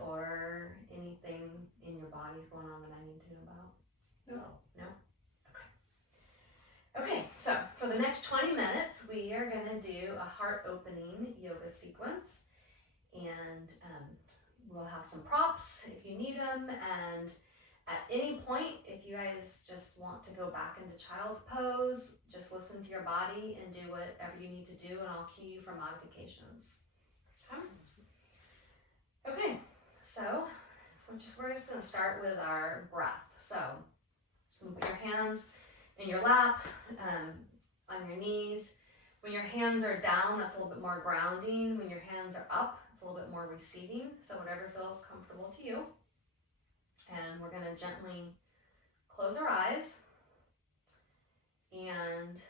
or anything in your body's going on that I need to know about? No. No? Okay, so for the next 20 minutes, we are going to do a heart opening yoga sequence. And we'll have some props if you need them. And at any point, if you guys just want to go back into child's pose, just listen to your body and do whatever you need to do, and I'll cue you for modifications. Okay, so we're just going to start with our breath. So you can put your hands in your lap, on your knees. When your hands are down, that's a little bit more grounding. When your hands are up, it's a little bit more receiving. So whatever feels comfortable to you. And we're going to gently close our eyes and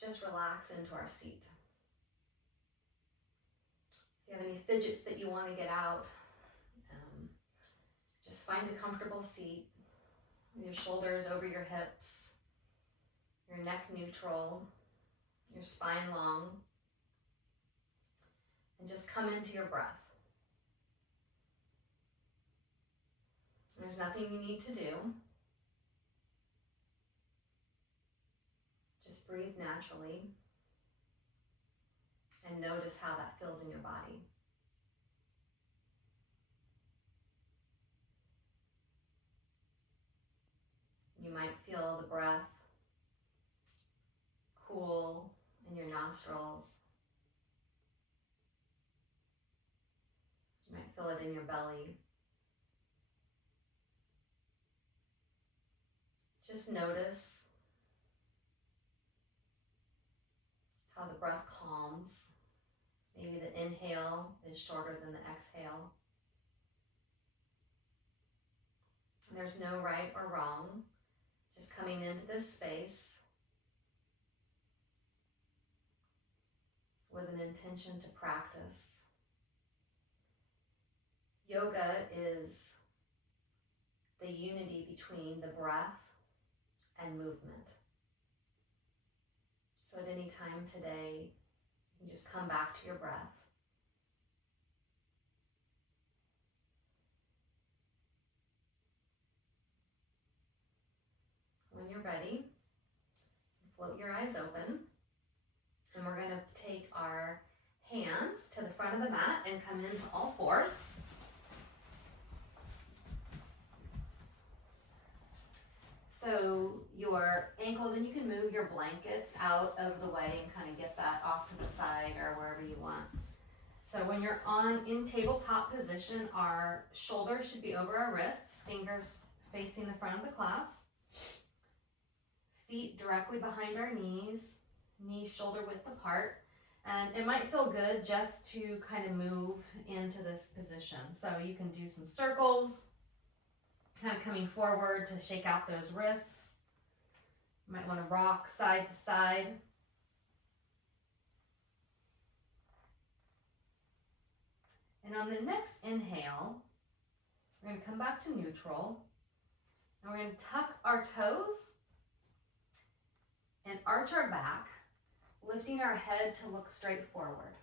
just relax into our seat. If you have any fidgets that you want to get out, just find a comfortable seat with your shoulders over your hips, your neck neutral, your spine long, and just come into your breath. There's nothing you need to do. Just breathe naturally and notice how that feels in your body. You might feel the breath cool in your nostrils. You might feel it in your belly. Just notice how the breath calms. Maybe the inhale is shorter than the exhale. There's no right or wrong. Just coming into this space with an intention to practice. Yoga is the unity between the breath and movement. So at any time today, you just come back to your breath. When you're ready, float your eyes open, and we're going to take our hands to the front of the mat and come into all fours. So your ankles, and you can move your blankets out of the way and kind of get that off to the side or wherever you want. So when you're in tabletop position, our shoulders should be over our wrists, fingers facing the front of the class, feet directly behind our knees, knees shoulder width apart. And it might feel good just to kind of move into this position. So you can do some circles, kind of coming forward to shake out those wrists. You might want to rock side to side. And on the next inhale, we're going to come back to neutral. And we're going to tuck our toes and arch our back, lifting our head to look straight forward.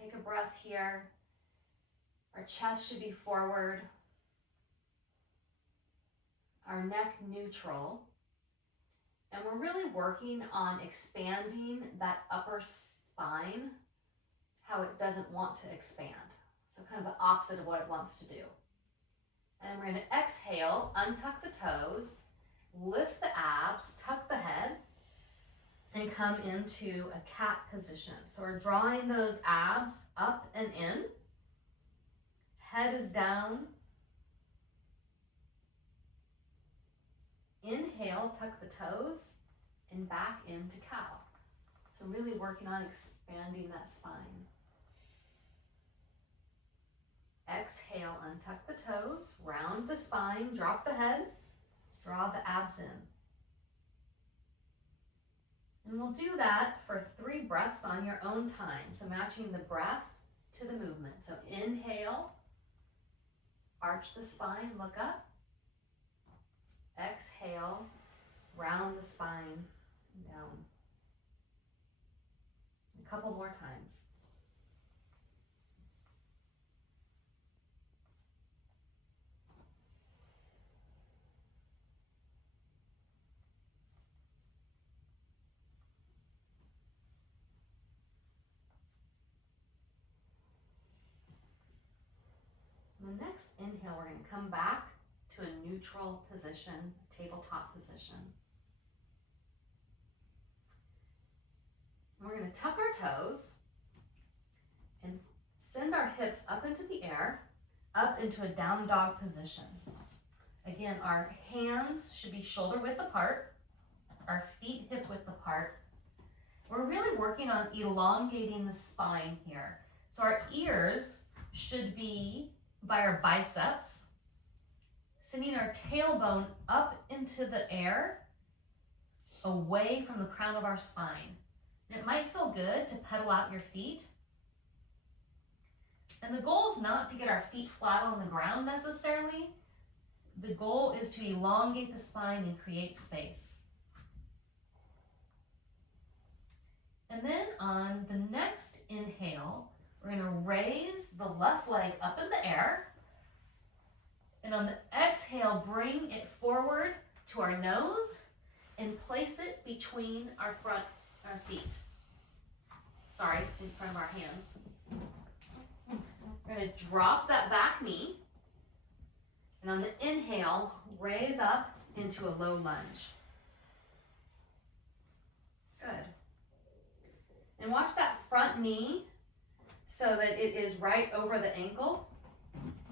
Take a breath here. Our chest should be forward, our neck neutral, and we're really working on expanding that upper spine, how it doesn't want to expand. So kind of the opposite of what it wants to do. And we're going to exhale, untuck the toes, lift the abs, tuck the head, and come into a cat position. So we're drawing those abs up and in. Head is down. Inhale, tuck the toes, and back into cow. So really working on expanding that spine. Exhale, untuck the toes, round the spine, drop the head, draw the abs in. And we'll do that for 3 breaths on your own time. So matching the breath to the movement. So inhale, arch the spine, look up. Exhale, round the spine, down. A couple more times. On the next inhale, we're going to come back to a neutral position, tabletop position. And we're going to tuck our toes and send our hips up into the air, up into a down dog position. Again, our hands should be shoulder width apart, our feet hip width apart. We're really working on elongating the spine here. So our ears should be by our biceps, sending our tailbone up into the air, away from the crown of our spine. And it might feel good to pedal out your feet. And the goal is not to get our feet flat on the ground necessarily. The goal is to elongate the spine and create space. And then on the next inhale, we're going to raise the left leg up in the air. And on the exhale, bring it forward to our nose and place it between our feet. Sorry, in front of our hands. We're going to drop that back knee. And on the inhale, raise up into a low lunge. Good. And watch that front knee so that it is right over the ankle.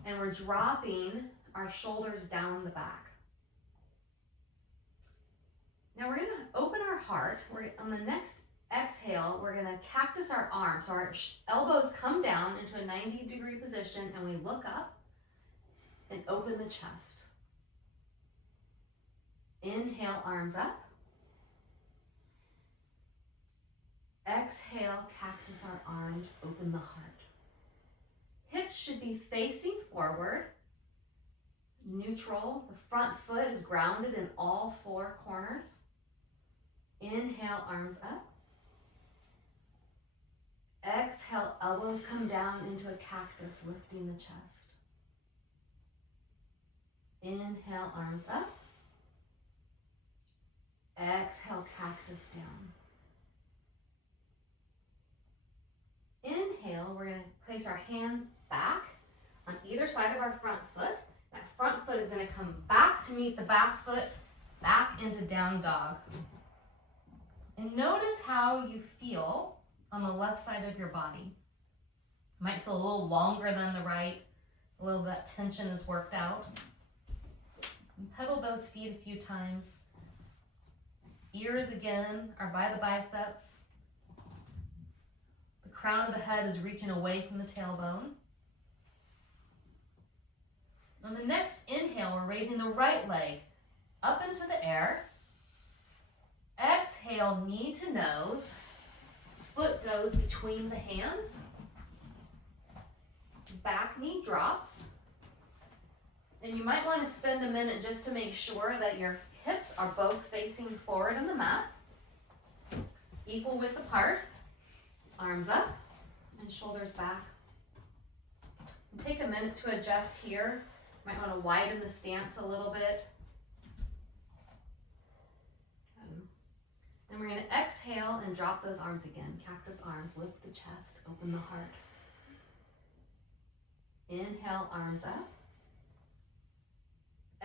And we're dropping our shoulders down the back. Now we're going to open our heart. On the next exhale, we're going to cactus our arms. So our elbows come down into a 90-degree position and we look up and open the chest. Inhale, arms up. Exhale, cactus our arms, open the heart. Hips should be facing forward, neutral. The front foot is grounded in all four corners. Inhale, arms up. Exhale, elbows come down into a cactus, lifting the chest. Inhale, arms up. Exhale, cactus down. Inhale, we're going to place our hands back on either side of our front foot. That front foot is going to come back to meet the back foot, back into down dog. And notice how you feel on the left side of your body. It might feel a little longer than the right, a little of that tension is worked out. And pedal those feet a few times. Ears again are by the biceps. The crown of the head is reaching away from the tailbone. On the next inhale, we're raising the right leg up into the air. Exhale, knee to nose. Foot goes between the hands. Back knee drops. And you might want to spend a minute just to make sure that your hips are both facing forward on the mat. Equal width apart. Arms up and shoulders back. And take a minute to adjust here. Might want to widen the stance a little bit. And we're going to exhale and drop those arms again. Cactus arms, lift the chest, open the heart. Inhale, arms up.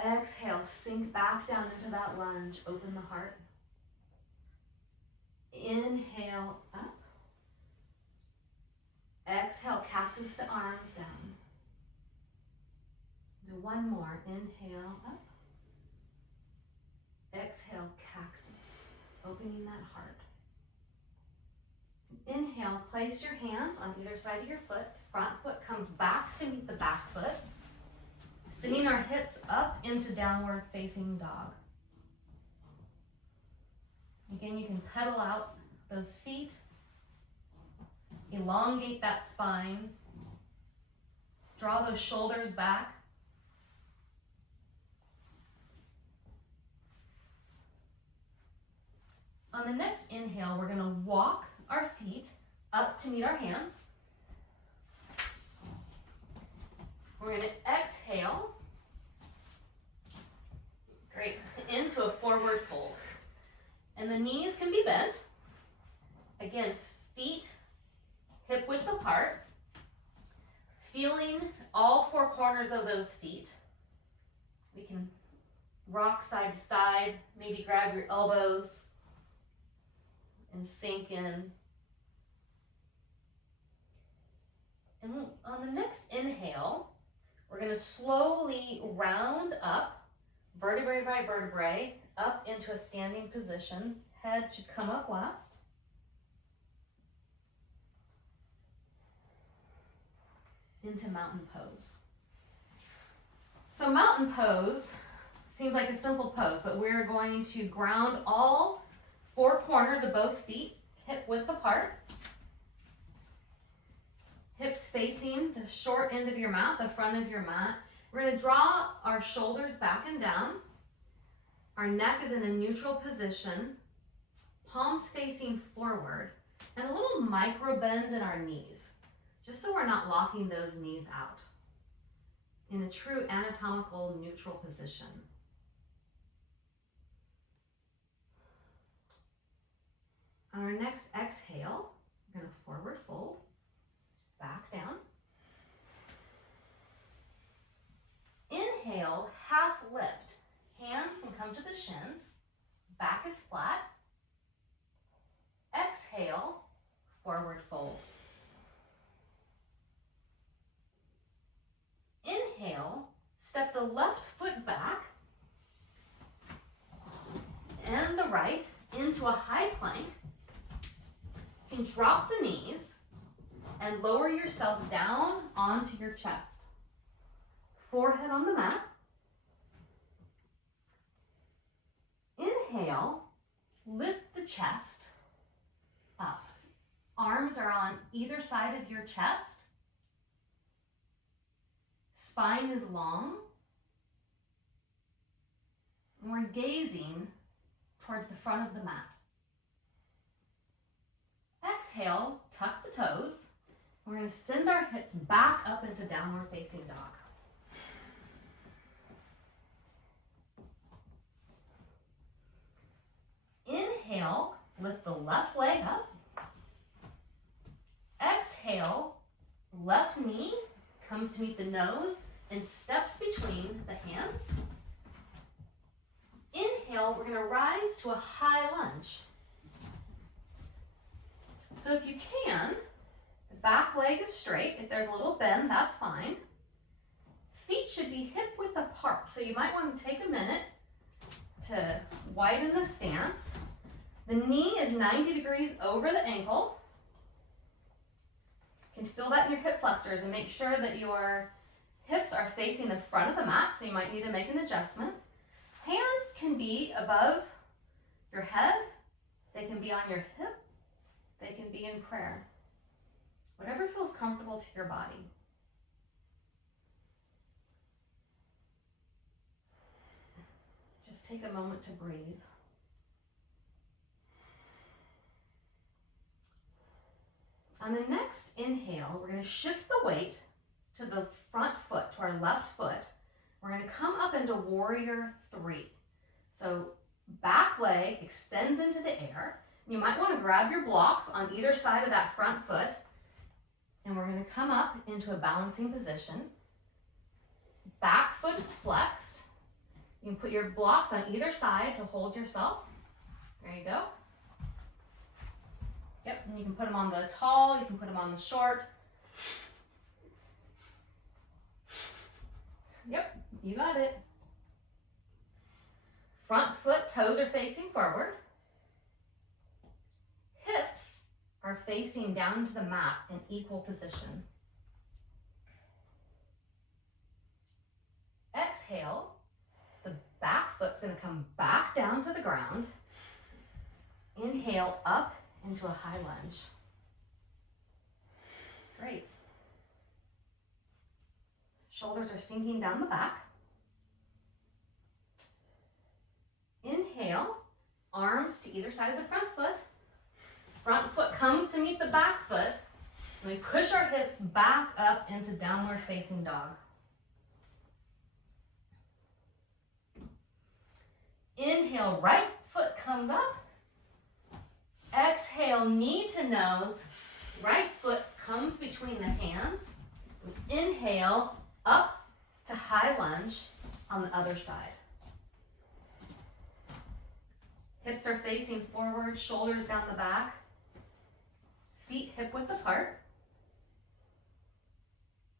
Exhale, sink back down into that lunge, open the heart. Inhale, up. Exhale, cactus the arms down. Do one more. Inhale, up. Exhale, cactus, opening that heart. Inhale, place your hands on either side of your foot. Front foot comes back to meet the back foot. Sending our hips up into downward facing dog. Again, you can pedal out those feet. Elongate that spine. Draw those shoulders back. On the next inhale, we're going to walk our feet up to meet our hands. We're going to exhale, great, into a forward fold. And the knees can be bent. Again, feet hip width apart. feeling all four corners of those feet. We can rock side to side, maybe grab your elbows and sink in. And on the next inhale, we're going to slowly round up, vertebrae by vertebrae, up into a standing position. Head should come up last. Into mountain pose. So mountain pose seems like a simple pose, but we're going to ground all four corners of both feet, hip width apart. Hips facing the short end of your mat, the front of your mat. We're going to draw our shoulders back and down. Our neck is in a neutral position, palms facing forward, and a little micro bend in our knees, just so we're not locking those knees out. In a true anatomical neutral position. On our next exhale, we're going to forward fold, back down. Inhale, half lift. Hands can come to the shins, back is flat. Exhale, forward fold. Inhale, step the left foot back and the right into a high plank. You can drop the knees and lower yourself down onto your chest. Forehead on the mat. Inhale, lift the chest up. Arms are on either side of your chest. Spine is long. And we're gazing towards the front of the mat. Exhale, tuck the toes. We're going to send our hips back up into downward facing dog. Inhale, lift the left leg up. Exhale, left knee comes to meet the nose and steps between the hands. Inhale, we're going to rise to a high lunge. So if you can, the back leg is straight. If there's a little bend, that's fine. Feet should be hip width apart. So you might want to take a minute to widen the stance. The knee is 90 degrees over the ankle. You can feel that in your hip flexors and make sure that your hips are facing the front of the mat, so you might need to make an adjustment. Hands can be above your head. They can be on your hip. They can be in prayer. Whatever feels comfortable to your body. Just take a moment to breathe. On the next inhale, we're going to shift the weight to the front foot, to our left foot. We're going to come up into warrior 3. So back leg extends into the air. You might want to grab your blocks on either side of that front foot. And we're going to come up into a balancing position. Back foot is flexed. You can put your blocks on either side to hold yourself. There you go. Yep, and you can put them on the tall, you can put them on the short. Yep, you got it. Front foot, toes are facing forward. Hips are facing down to the mat in equal position. Exhale, the back foot's going to come back down to the ground. Inhale up into a high lunge. Great. Shoulders are sinking down the back. Inhale, arms to either side of the front foot. Front foot comes to meet the back foot. And we push our hips back up into downward facing dog. Inhale, right foot comes up. Exhale, knee to nose. Right foot comes between the hands. We inhale up to high lunge on the other side. Hips are facing forward, shoulders down the back, feet hip width apart.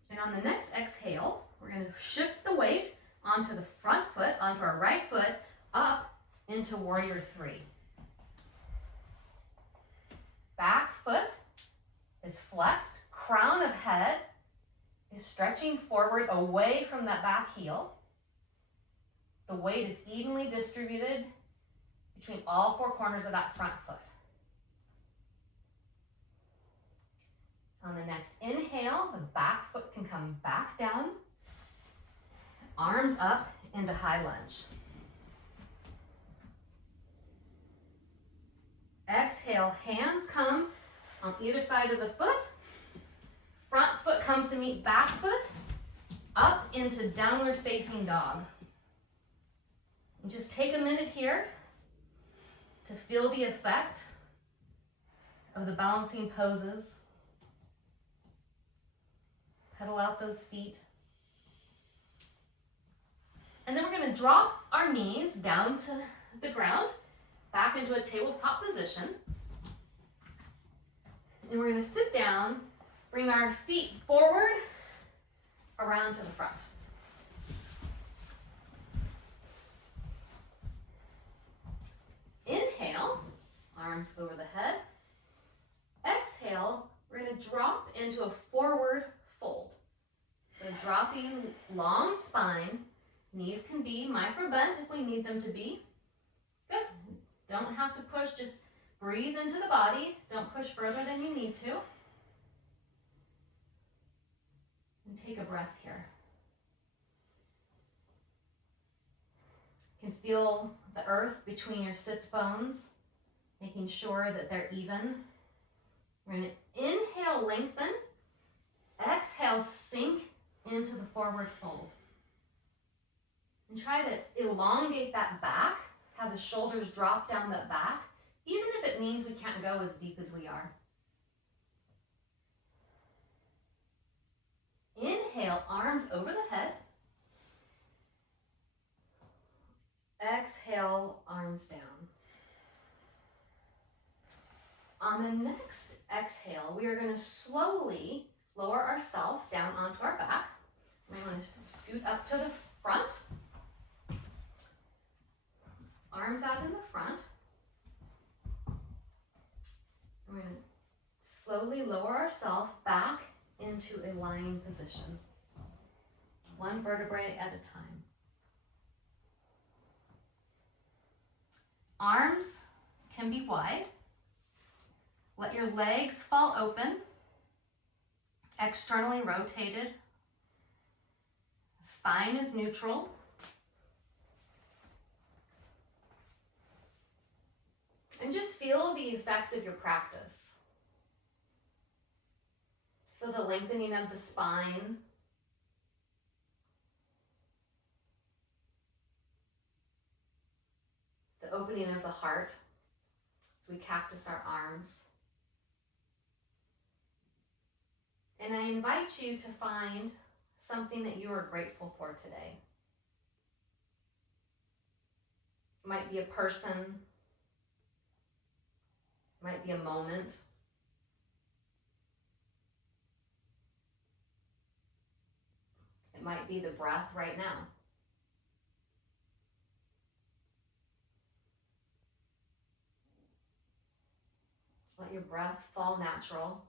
And on the next exhale, we're going to shift the weight onto the front foot, onto our right foot, up into warrior three. Back foot is flexed, crown of head is stretching forward away from that back heel. The weight is evenly distributed between all four corners of that front foot. On the next inhale, the back foot can come back down, arms up into high lunge. Exhale, hands come on either side of the foot. Front foot comes to meet back foot, up into downward facing dog. And just take a minute here to feel the effect of the balancing poses. Pedal out those feet. And then we're going to drop our knees down to the ground, back into a tabletop position. And we're going to sit down, bring our feet forward, around to the front. Inhale, arms over the head. Exhale, we're going to drop into a forward fold. So dropping long spine, knees can be micro bent if we need them to be. Good. Don't have to push, just breathe into the body. Don't push further than you need to. And take a breath here. You can feel the earth between your sits bones, making sure that they're even. We're going to inhale, lengthen. Exhale, sink into the forward fold. And try to elongate that back, have the shoulders drop down the back, even if it means we can't go as deep as we are. Inhale, arms over the head. Exhale, arms down. On the next exhale, we are going to slowly lower ourselves down onto our back. We're going to scoot up to the front. Arms out in the front. We're going to slowly lower ourselves back into a lying position. One vertebrae at a time. Arms can be wide. Let your legs fall open, externally rotated. Spine is neutral. And just feel the effect of your practice. Feel the lengthening of the spine. The opening of the heart as we cactus our arms. And I invite you to find something that you are grateful for today. It might be a person, it might be a moment. It might be the breath right now. Let your breath fall natural.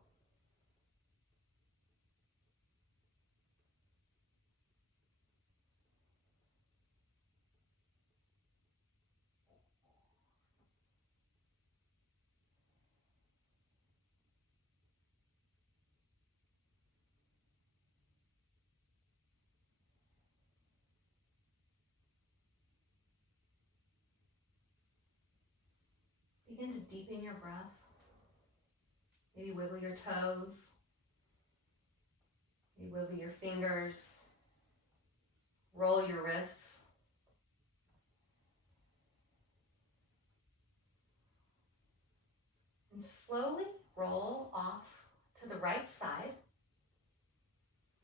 Begin to deepen your breath. Maybe wiggle your toes. Maybe wiggle your fingers. Roll your wrists. And slowly roll off to the right side.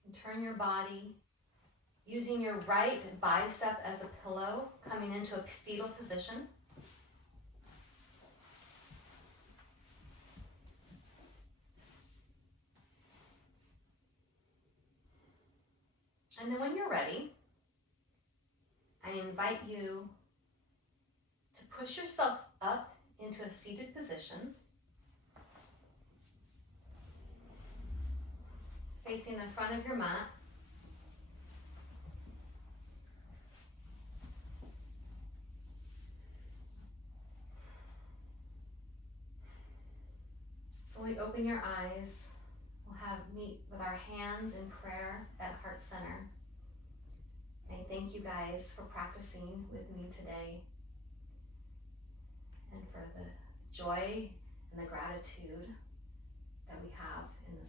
And turn your body, using your right bicep as a pillow, coming into a fetal position. And then when you're ready, I invite you to push yourself up into a seated position, facing the front of your mat. Slowly open your eyes. We'll meet with our hands in prayer at Heart Center. And I thank you guys for practicing with me today and for the joy and the gratitude that we have in this